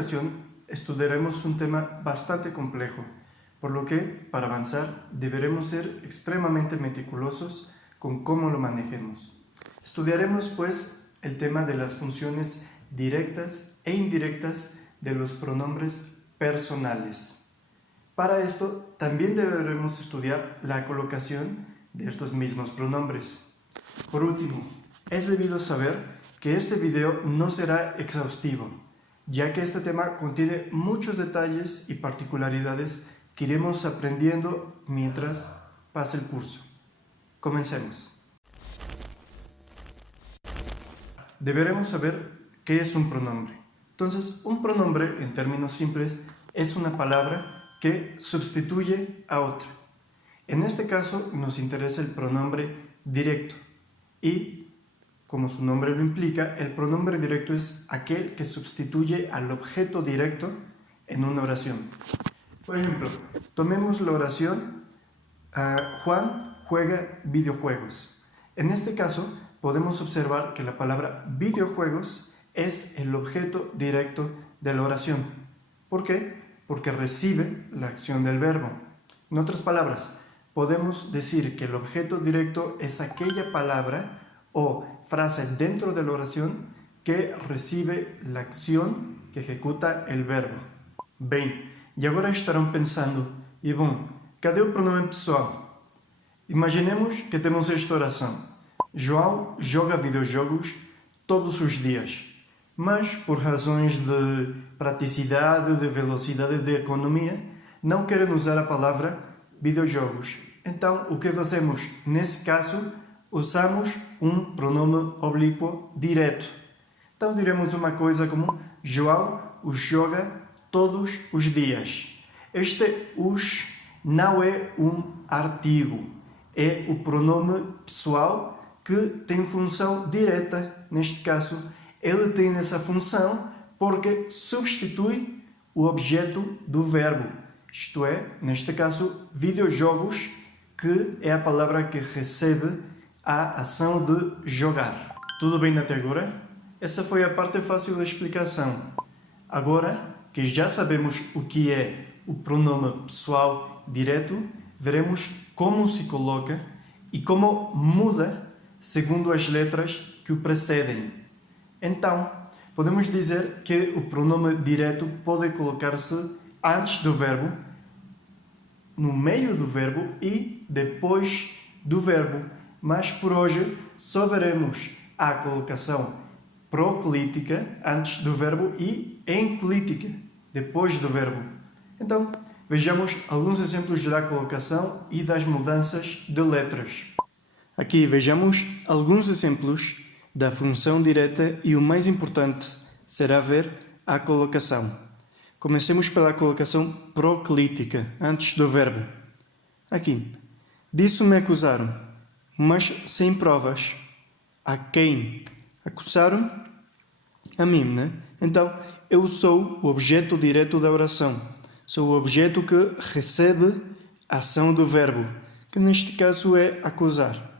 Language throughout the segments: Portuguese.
ocasión estudiaremos un tema bastante complejo, por lo que, para avanzar, deberemos ser extremadamente meticulosos con cómo lo manejemos. Estudiaremos, pues, el tema de las funciones directas e indirectas de los pronombres personales. Para esto, también deberemos estudiar la colocación de estos mismos pronombres. Por último, es debido saber que este video no será exhaustivo, ya que este tema contiene muchos detalles y particularidades que iremos aprendiendo mientras pase el curso. Comencemos. Deberemos saber qué es un pronombre. Entonces, un pronombre, en términos simples, es una palabra que sustituye a otra. En este caso, nos interesa el pronombre directo y, como su nombre lo implica, el pronombre directo es aquel que sustituye al objeto directo en una oración. Por ejemplo, tomemos la oración Juan juega videojuegos. En este caso, podemos observar que la palabra videojuegos es el objeto directo de la oración. ¿Por qué? Porque recibe la acción del verbo. En otras palabras, podemos decir que el objeto directo es aquella palabra o frase dentro de la oración que recibe la acción que ejecuta el verbo. Bem, e agora estarão pensando, e bom, cadê o pronome pessoal? Imaginemos que temos esta oração. João joga videojogos todos os dias, mas por razões de praticidade, de velocidade e de economia, não querem usar a palavra videojogos. Então, o que fazemos nesse caso? Usamos um pronome oblíquo direto. Então diremos uma coisa como João os joga todos os dias. Este os não é um artigo, é o pronome pessoal que tem função direta. Neste caso, ele tem essa função porque substitui o objeto do verbo. Isto é, neste caso, videojogos, que é a palavra que recebe a ação de jogar. Tudo bem até agora? Essa foi a parte fácil da explicação. Agora que já sabemos o que é o pronome pessoal direto, veremos como se coloca e como muda segundo as letras que o precedem. Então, podemos dizer que o pronome direto pode colocar-se antes do verbo, no meio do verbo e depois do verbo. Mas por hoje só veremos a colocação proclítica antes do verbo e enclítica depois do verbo. Então, vejamos alguns exemplos da colocação e das mudanças de letras. Aqui vejamos alguns exemplos da função direta e o mais importante será ver a colocação. Comecemos pela colocação proclítica antes do verbo. Aqui, disso me acusaram, mas sem provas. A quem acusaram? A mim, né? Então, eu sou o objeto direto da oração. Sou o objeto que recebe a ação do verbo, que neste caso é acusar.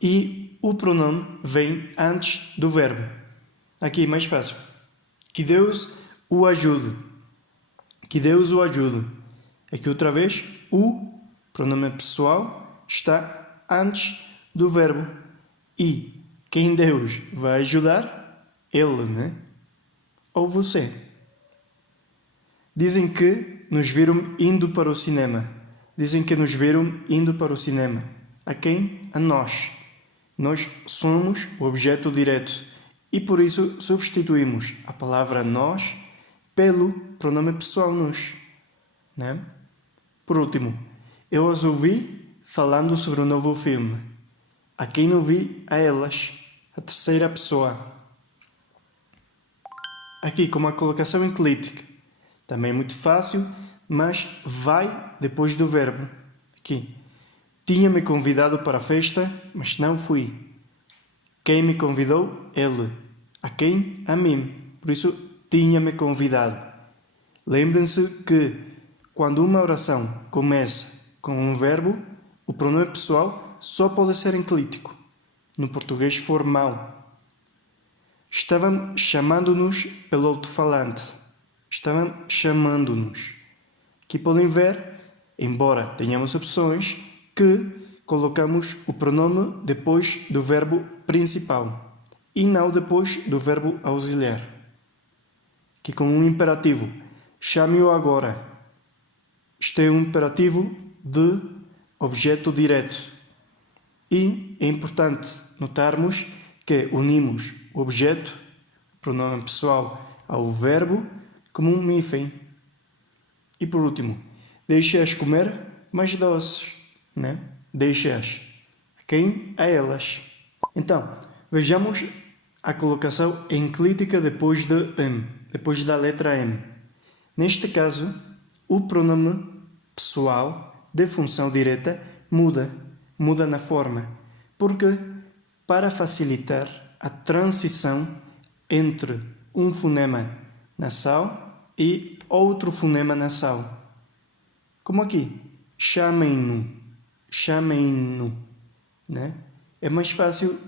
E o pronome vem antes do verbo. Aqui, mais fácil. Que Deus o ajude. Que Deus o ajude. Aqui outra vez, o pronome pessoal está antes do verbo. E quem Deus vai ajudar? Ele, né? Ou você. Dizem que nos viram indo para o cinema. Dizem que nos viram indo para o cinema. A quem? A nós. Nós somos o objeto direto. E por isso substituímos a palavra nós pelo pronome pessoal nos. Né? Por último, eu as ouvi falando sobre o novo filme. A quem não vi, a elas. A terceira pessoa. Aqui com a colocação enclítica. Também muito fácil, mas vai depois do verbo. Aqui. Tinha-me convidado para a festa, mas não fui. Quem me convidou? Ele. A quem? A mim. Por isso, tinha-me convidado. Lembrem-se que, quando uma oração começa com um verbo, o pronome pessoal só pode ser enclítico, no português formal. Estavam chamando-nos pelo alto-falante. Estavam chamando-nos. Aqui podem ver, embora tenhamos opções, que colocamos o pronome depois do verbo principal e não depois do verbo auxiliar. Aqui com um imperativo. Chame-o agora. Isto é um imperativo de objeto direto. E é importante notarmos que unimos o objeto, o pronome pessoal, ao verbo como um hífen. E por último, deixe-as comer mais doces, né? Deixe-as. A quem? A elas. Então, vejamos a colocação enclítica depois de M, depois da letra M. Neste caso, o pronome pessoal de função direta muda na forma, porque para facilitar a transição entre um fonema nasal e outro fonema nasal. Como aqui, chamem-no, né? É mais fácil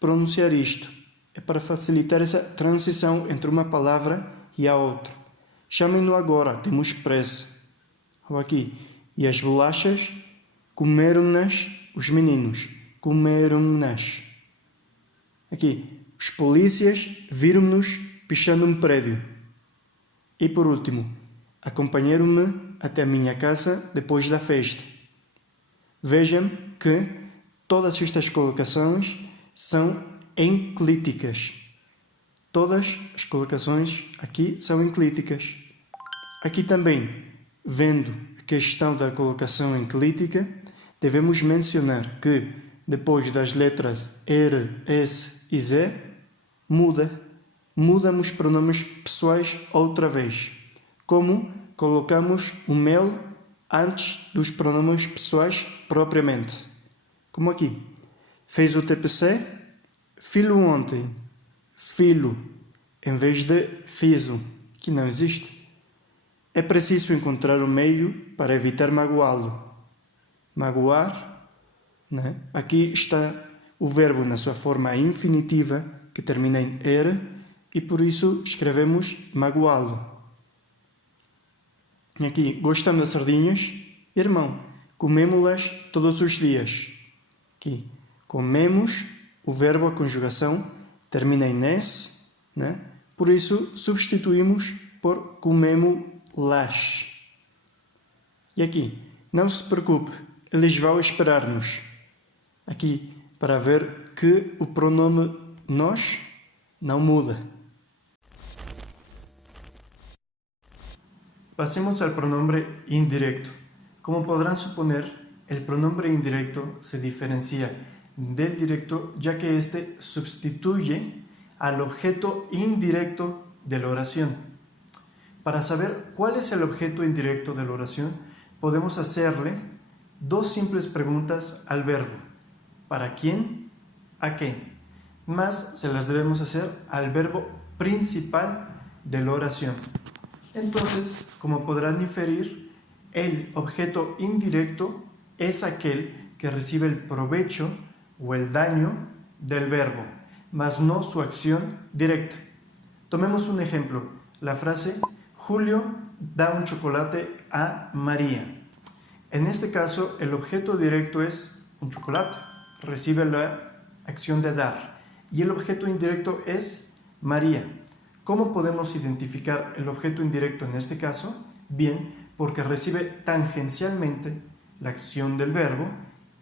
pronunciar isto. É para facilitar essa transição entre uma palavra e a outra. Chamem-no agora, temos pressa. Ou aqui, e as bolachas comeram-nas os meninos. Comeram-nas. Aqui, os polícias viram-nos pichando um prédio. E por último, acompanharam-me até a minha casa depois da festa. Vejam que todas estas colocações são enclíticas. Todas as colocações aqui são enclíticas. Aqui também, vendo a questão da colocação enclítica, devemos mencionar que depois das letras R, S e Z, mudamos pronomes pessoais outra vez. Como colocamos o mel antes dos pronomes pessoais propriamente. Como aqui. Fez o TPC? Filo ontem. Filo, em vez de fizo, que não existe. É preciso encontrar o meio para evitar magoá-lo. Magoar, né? Aqui está o verbo na sua forma infinitiva, que termina em er, e por isso escrevemos magoá-lo. Aqui, gostam das sardinhas? Irmão, comemos-las todos os dias. Aqui, comemos, o verbo, a conjugação, termina em s, né? Por isso substituímos por comemo-las. E aqui, não se preocupe, eles vão esperar-nos. Aqui, para ver que o pronome nós não muda. Pasemos al pronombre indirecto. Como podrán suponer, el pronombre indirecto se diferencia del directo ya que éste sustituye al objeto indirecto de la oración. Para saber cuál es el objeto indirecto de la oración, podemos hacerle dos simples preguntas al verbo. ¿Para quién? ¿A qué? Más se las debemos hacer al verbo principal de la oración. Entonces, como podrán inferir, el objeto indirecto es aquel que recibe el provecho o el daño del verbo, mas no su acción directa. Tomemos un ejemplo, la frase Julio da un chocolate a María. En este caso, el objeto directo es un chocolate, recibe la acción de dar, y el objeto indirecto es María. ¿Cómo podemos identificar el objeto indirecto en este caso? Bien, porque recibe tangencialmente la acción del verbo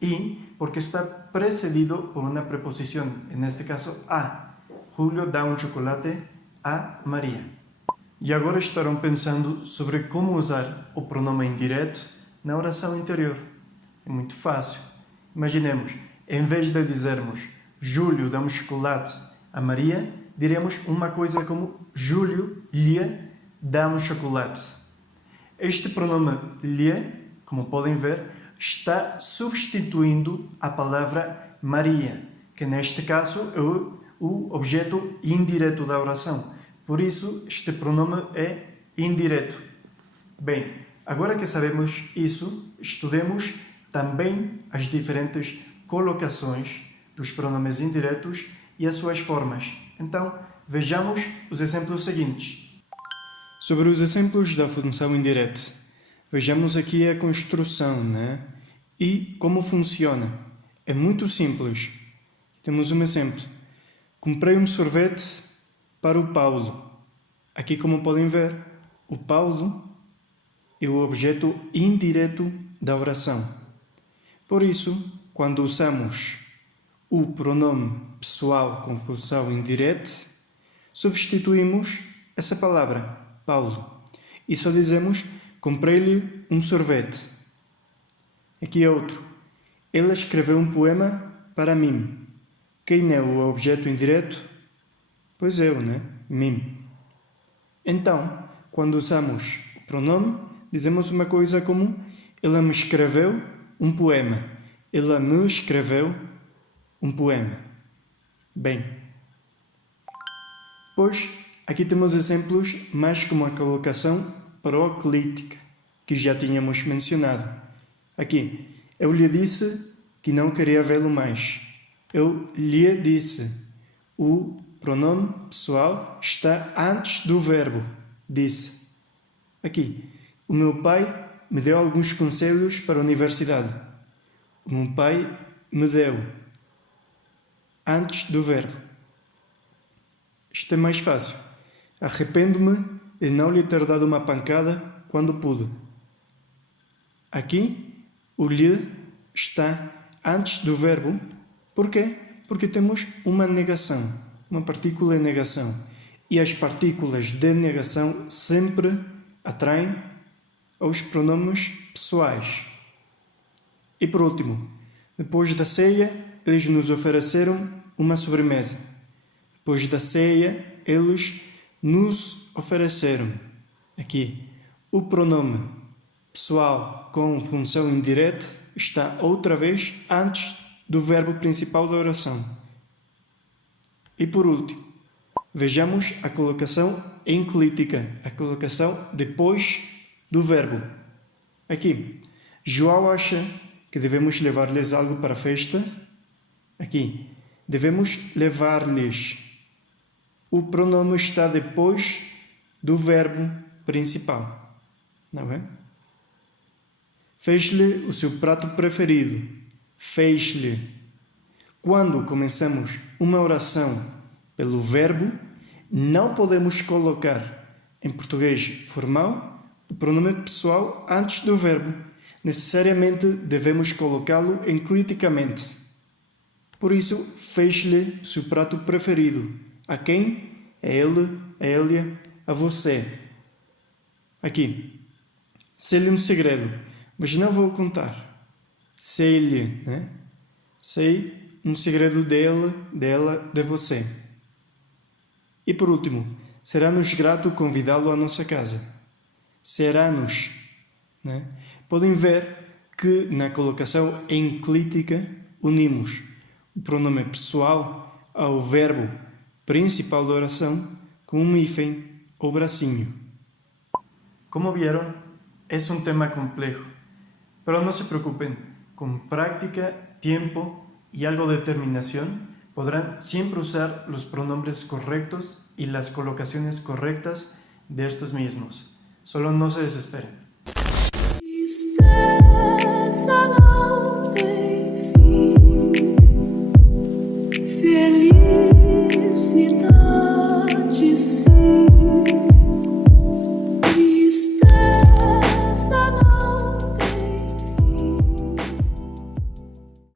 y porque está precedido por una preposición, en este caso a. Julio dá um chocolate a Maria. E agora estarão pensando sobre como usar o pronome indireto na oração interior. É muito fácil. Imaginemos, em vez de dizermos Júlio dá um chocolate a Maria, diremos uma coisa como Júlio lhe dá um chocolate. Este pronome lhe, como podem ver, está substituindo a palavra Maria, que neste caso é o objeto indireto da oração. Por isso, este pronome é indireto. Bem, agora que sabemos isso, estudemos também as diferentes colocações dos pronomes indiretos e as suas formas. Então, Vejamos os exemplos seguintes. Sobre os exemplos da função indireta, vejamos aqui a construção, né? E como funciona. É muito simples. Temos um exemplo. Comprei um sorvete para o Paulo. Aqui, como podem ver, o Paulo é o objeto indireto da oração. Por isso, quando usamos o pronome pessoal com função indireta, substituímos essa palavra, Paulo, e só dizemos: comprei-lhe um sorvete. Aqui é outro. Ele escreveu um poema para mim. Quem é o objeto indireto? Pois eu, né? Mim. Então, quando usamos o pronome, dizemos uma coisa como: ela me escreveu um poema. Ela me escreveu um poema. Bem. Pois, aqui temos exemplos mais como a colocação proclítica, que já tínhamos mencionado. Aqui, eu lhe disse que não queria vê-lo mais. Eu lhe disse. O pronome pessoal está antes do verbo disse. Aqui, o meu pai me deu alguns conselhos para a universidade. O meu pai me deu antes do verbo. Isto é mais fácil. Arrependo-me de não lhe ter dado uma pancada quando pude. Aqui, o lhe está antes do verbo. Por quê? Porque temos uma negação, uma partícula em negação. E as partículas de negação sempre atraem aos pronomes pessoais. E por último, depois da ceia, eles nos ofereceram uma sobremesa. Depois da ceia, eles nos ofereceram. Aqui, o pronome pessoal com função indireta está outra vez antes do verbo principal da oração. E por último, vejamos a colocação enclítica, a colocação depois do verbo. Aqui, João acha que devemos levar-lhes algo para a festa. Aqui, devemos levar-lhes. O pronome está depois do verbo principal. Não é? Fez-lhe o seu prato preferido. Fez-lhe. Quando começamos uma oração pelo verbo, não podemos colocar em português formal o pronome pessoal antes do verbo. Necessariamente devemos colocá-lo encliticamente. Por isso, fez-lhe o seu prato preferido. A quem? A ele, a Elia, a você. Aqui. Sei-lhe um segredo, mas não vou contar. Sei-lhe, né? Sei um segredo dele, dela, de você. E por último, será-nos grato convidá-lo à nossa casa. Será-nos, né? Podem ver que na colocação enclítica unimos o pronome pessoal ao verbo principal da oração com um hífen ou bracinho. Como vieron, es un tema complejo, pero no se preocupen, con práctica, tiempo y algo de determinación podrán siempre usar los pronombres correctos y las colocaciones correctas de estos mismos. Solo no se desesperen.